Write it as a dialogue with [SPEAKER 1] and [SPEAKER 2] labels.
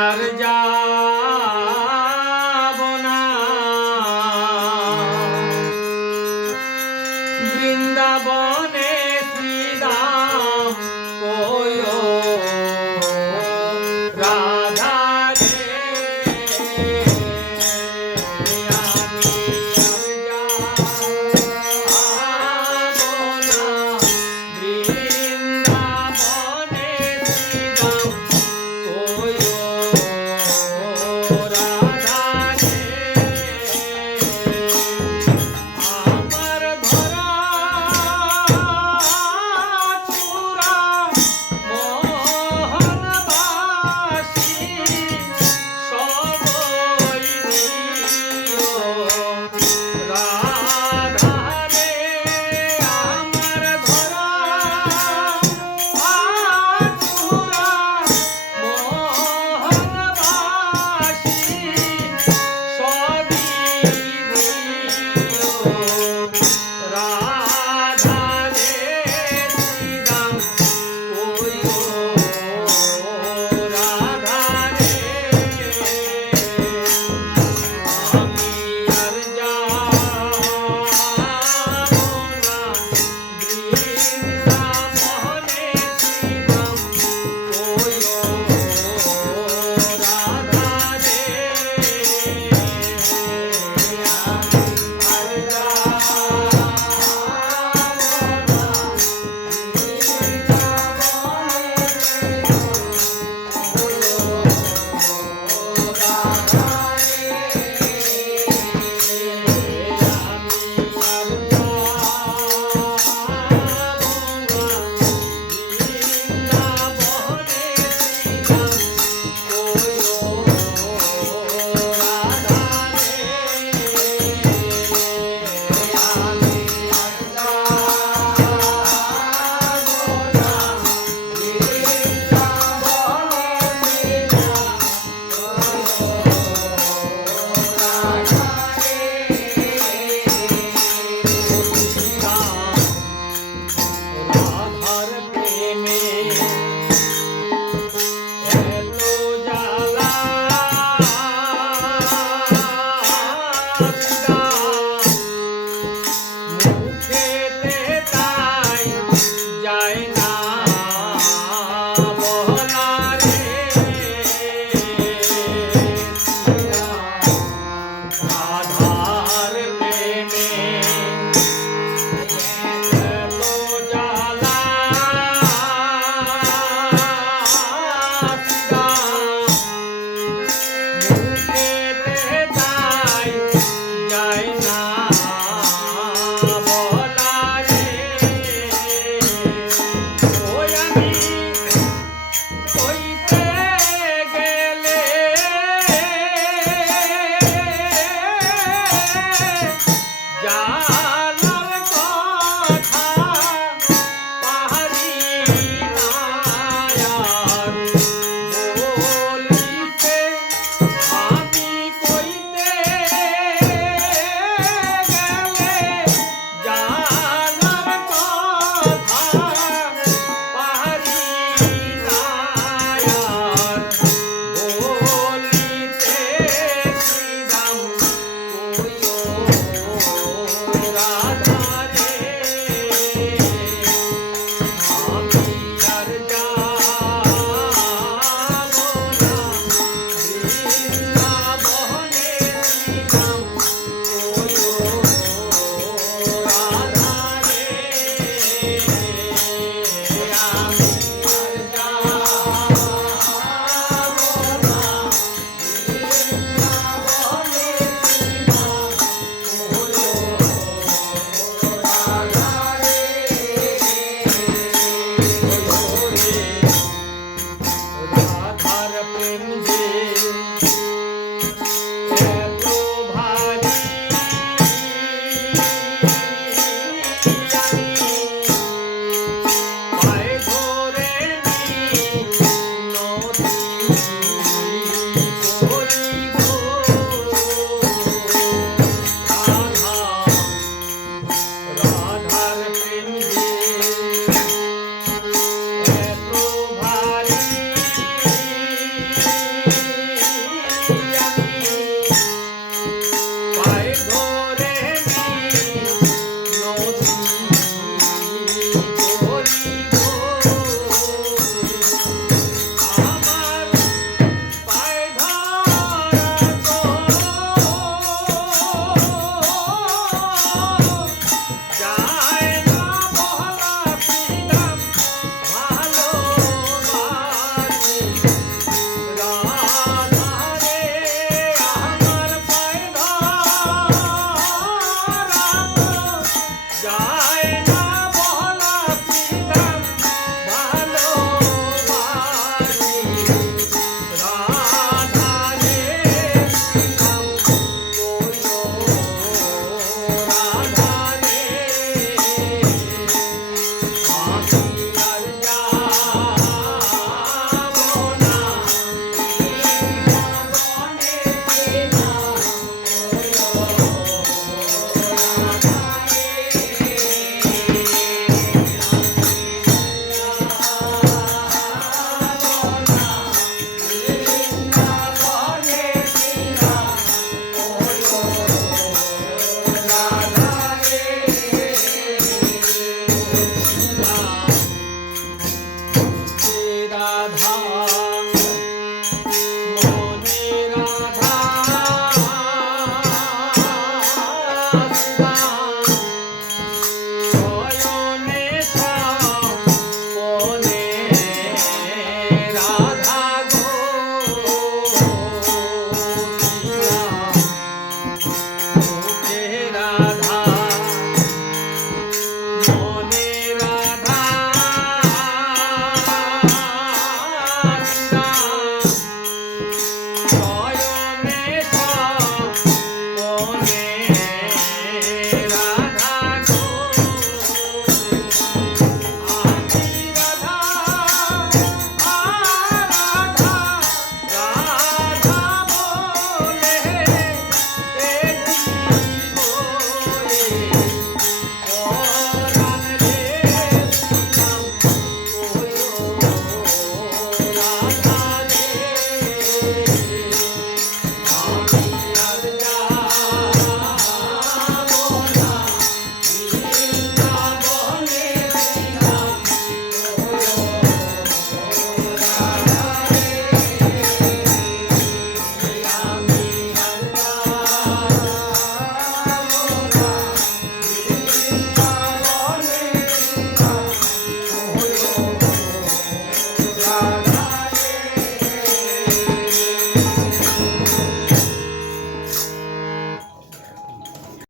[SPEAKER 1] আর Bye.